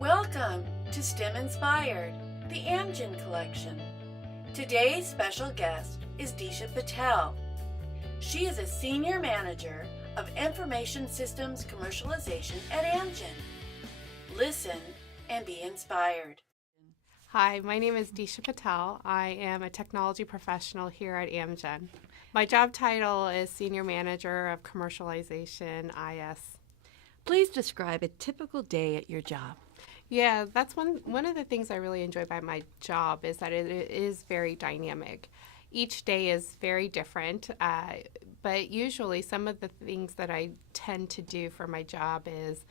Welcome to STEM Inspired, the Amgen Collection. Today's special guest is Disha Patel. She is a Senior Manager of Information Systems Commercialization at Amgen. Listen and be inspired. Hi, my name is Disha Patel. I am a technology professional here at Amgen. My job title is Senior Manager of Commercialization, IS. Please describe a typical day at your job. Yeah, that's one of the things I really enjoy about my job is that it is very dynamic. Each day is very different, but usually some of the things that I tend to do for my job is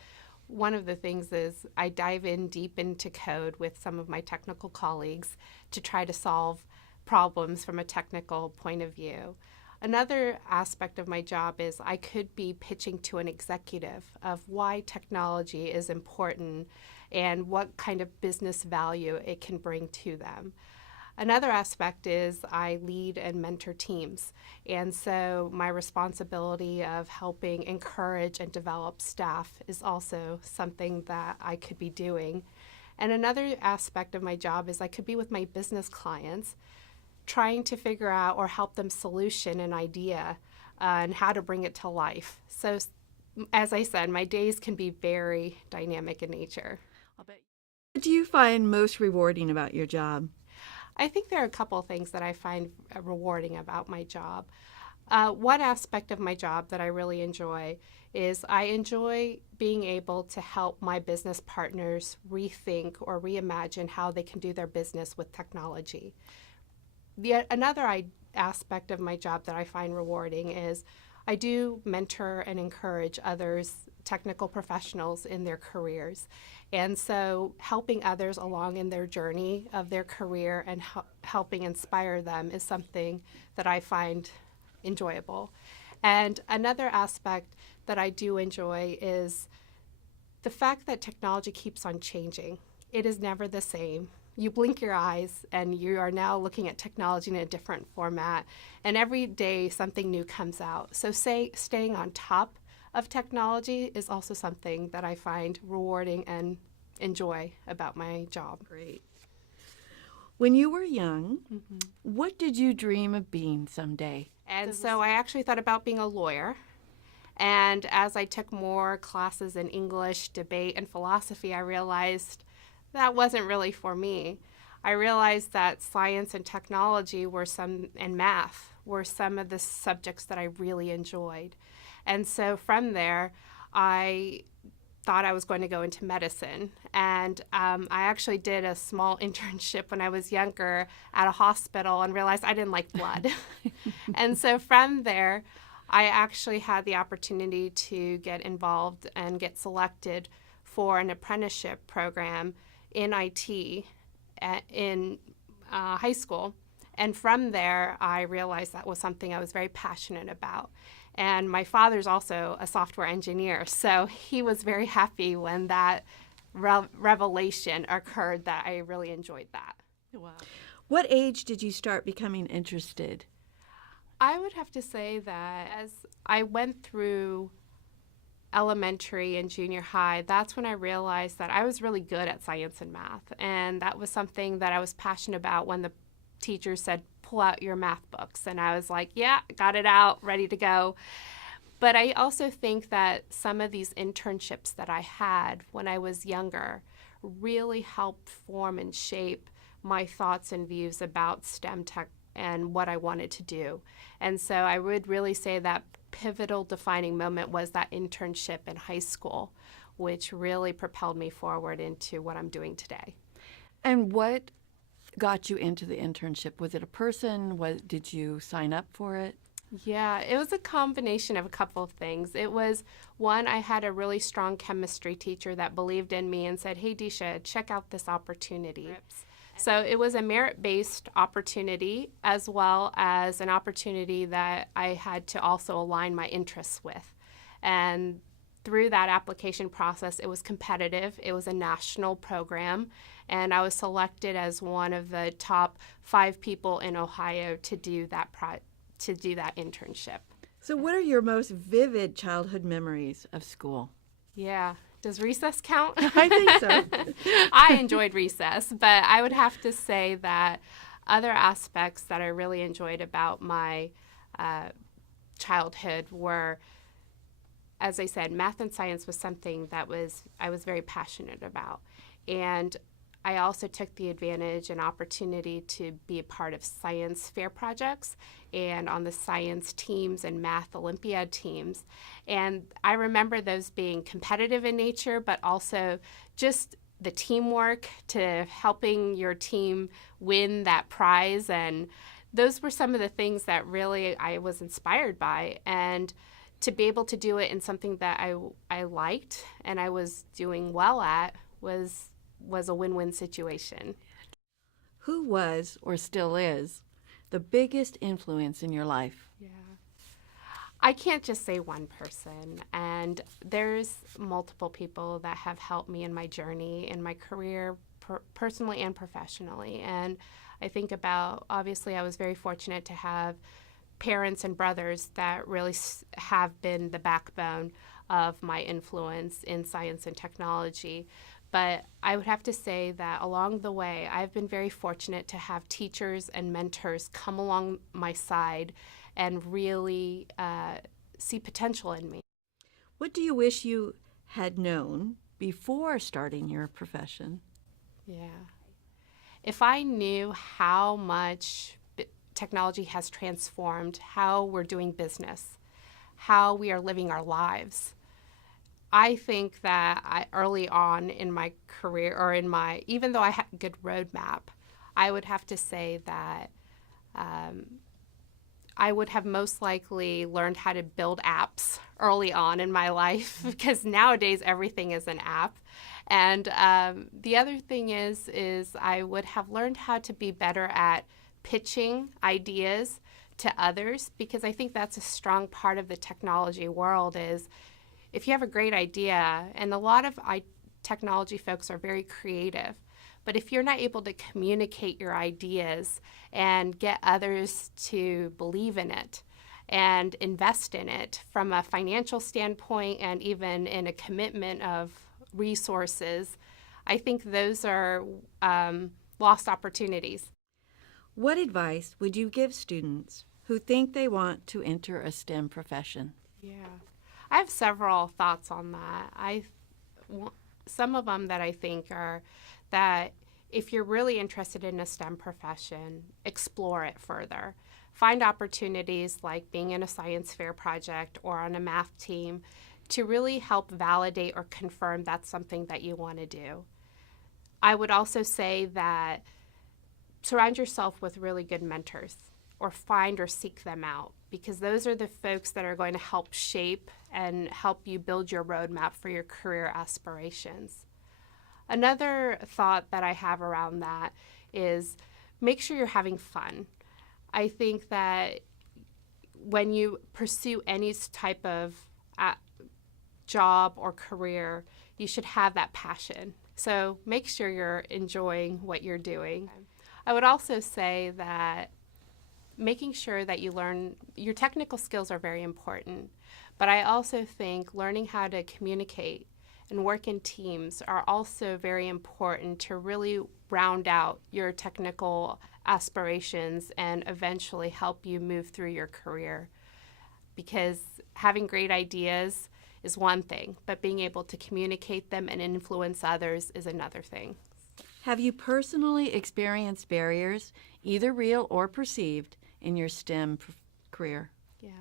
one of the things is I dive in deep into code with some of my technical colleagues to try to solve problems from a technical point of view. Another aspect of my job is I could be pitching to an executive of why technology is important and what kind of business value it can bring to them. Another aspect is I lead and mentor teams, and so my responsibility of helping encourage and develop staff is also something that I could be doing. And another aspect of my job is I could be with my business clients trying to figure out or help them solution an idea and how to bring it to life. So as I said, my days can be very dynamic in nature. What do you find most rewarding about your job? I think there are a couple of things that I find rewarding about my job. One aspect of my job that I really enjoy is I enjoy being able to help my business partners rethink or reimagine how they can do their business with technology. Another aspect of my job that I find rewarding is I do mentor and encourage others, technical professionals in their careers. And so helping others along in their journey of their career and helping inspire them is something that I find enjoyable. And another aspect that I do enjoy is the fact that technology keeps on changing. It is never the same. You blink your eyes and you are now looking at technology in a different format, and every day something new comes out. So staying on top of technology is also something that I find rewarding and enjoy about my job. Great. When you were young, what did you dream of being someday? And so I actually thought about being a lawyer. And as I took more classes in English, debate, and philosophy, I realized that wasn't really for me. I realized that science and technology and math were some of the subjects that I really enjoyed. And so from there, I thought I was going to go into medicine. And I actually did a small internship when I was younger at a hospital and realized I didn't like blood. And so from there, I actually had the opportunity to get involved and get selected for an apprenticeship program in IT in high school. And from there, I realized that was something I was very passionate about. And my father's also a software engineer, so he was very happy when that revelation occurred that I really enjoyed that. Wow. What age did you start becoming interested? I would have to say that as I went through elementary and junior high, that's when I realized that I was really good at science and math. And that was something that I was passionate about when the teacher said, pull out your math books. And I was like, yeah, got it out, ready to go. But I also think that some of these internships that I had when I was younger really helped form and shape my thoughts and views about STEM tech and what I wanted to do. And so I would really say that pivotal defining moment was that internship in high school, which really propelled me forward into what I'm doing today. And what got you into the internship? Was it a person? Did you sign up for it? Yeah, it was a combination of a couple of things. It was, one, I had a really strong chemistry teacher that believed in me and said, hey, Disha, check out this opportunity. So it was a merit-based opportunity as well as an opportunity that I had to also align my interests with. And through that application process, it was competitive. It was a national program, and I was selected as one of the top 5 people in Ohio to do that internship. So what are your most vivid childhood memories of school? Yeah, Does recess count? I think so. I enjoyed recess, but I would have to say that other aspects that I really enjoyed about my childhood were, as I said, math and science was something that I was very passionate about. And I also took the advantage and opportunity to be a part of science fair projects and on the science teams and math Olympiad teams. And I remember those being competitive in nature, but also just the teamwork to helping your team win that prize. And those were some of the things that really I was inspired by. And to be able to do it in something that I liked and I was doing well at was a win-win situation. Who was, or still is, the biggest influence in your life? Yeah. I can't just say one person, and there's multiple people that have helped me in my journey, in my career, personally and professionally. And I think about, obviously, I was very fortunate to have parents and brothers that really have been the backbone of my influence in science and technology. But I would have to say that along the way, I've been very fortunate to have teachers and mentors come along my side and really see potential in me. What do you wish you had known before starting your profession? Yeah. If I knew how much technology has transformed how we're doing business, how we are living our lives, I think that early on in my career, or even though I had a good roadmap, I would have to say that I would have most likely learned how to build apps early on in my life, because nowadays everything is an app. And the other thing is I would have learned how to be better at pitching ideas to others, because I think that's a strong part of the technology world is if you have a great idea, and a lot of technology folks are very creative, but if you're not able to communicate your ideas and get others to believe in it and invest in it from a financial standpoint and even in a commitment of resources, I think those are lost opportunities. What advice would you give students who think they want to enter a STEM profession? Yeah. I have several thoughts on that. Some of them that I think are that if you're really interested in a STEM profession, explore it further. Find opportunities like being in a science fair project or on a math team to really help validate or confirm that's something that you want to do. I would also say that surround yourself with really good mentors, or find or seek them out, because those are the folks that are going to help shape and help you build your roadmap for your career aspirations. Another thought that I have around that is make sure you're having fun. I think that when you pursue any type of job or career, you should have that passion. So make sure you're enjoying what you're doing. I would also say that making sure that you learn, your technical skills are very important, but I also think learning how to communicate and work in teams are also very important to really round out your technical aspirations and eventually help you move through your career. Because having great ideas is one thing, but being able to communicate them and influence others is another thing. Have you personally experienced barriers, either real or perceived, in your STEM career? Yeah.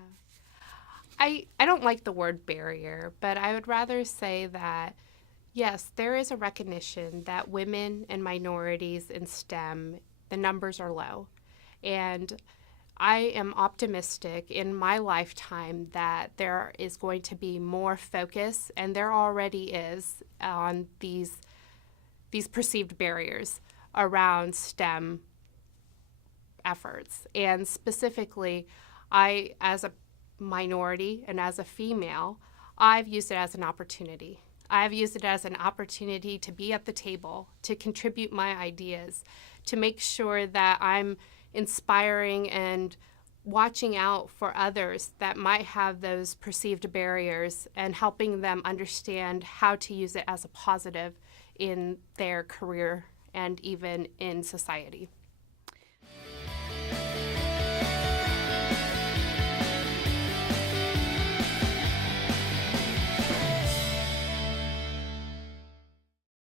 I don't like the word barrier, but I would rather say that, yes, there is a recognition that women and minorities in STEM, the numbers are low. And I am optimistic in my lifetime that there is going to be more focus, and there already is, on these perceived barriers around STEM efforts. And specifically, I, as a minority and as a female, I've used it as an opportunity. I've used it as an opportunity to be at the table, to contribute my ideas, to make sure that I'm inspiring and watching out for others that might have those perceived barriers and helping them understand how to use it as a positive in their career and even in society.